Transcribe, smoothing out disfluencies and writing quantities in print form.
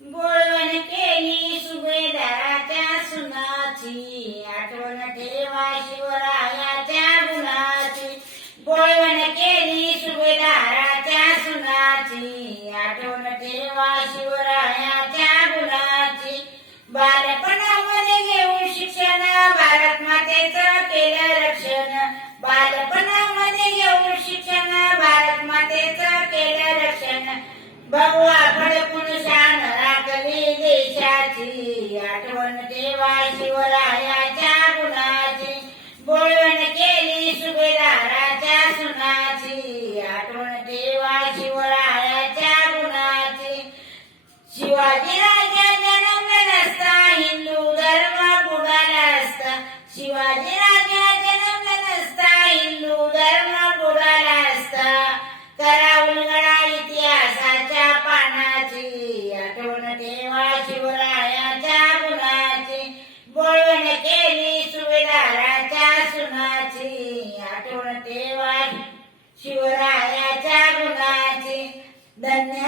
बोलवण केली सुभेदाराच्या सुनाची, आठवण ठेवा शिवरायाच्या गुणाची. बोलवण केली सुभेदाराच्या सुनाची, आठवण ठेवा शिवरायाच्या गुणाची. बालपणामध्ये घेऊन शिक्षण, भारत मातेचं केलं रक्षण. बालपणामध्ये घेऊन शिक्षण, भारत मातेचं केलं रक्षण. भगवा फडकून शान राखली देशाची, आठवण ठेवा शिवरायाच्या गुणाची. बोलवण केली सुभेदाराच्या सुनाची, आठवण ठेवा शिवरायाच्या गुणाची. शिवाजी राजा जन्मला नसता, हिंदू धर्म बुडाला असता. शिवाजी राजा जन्मला नसता, हिंदू धर्म बुडाला असता. करा उलगडा इतिहासाच्या पानाची, आठवण ठेवा शिवरायाच्या गुणाची. बोलवण केली सुभेदाराच्या सुनाची, आठवण ठेवा शिवरायाच्या गुणाची. धन्य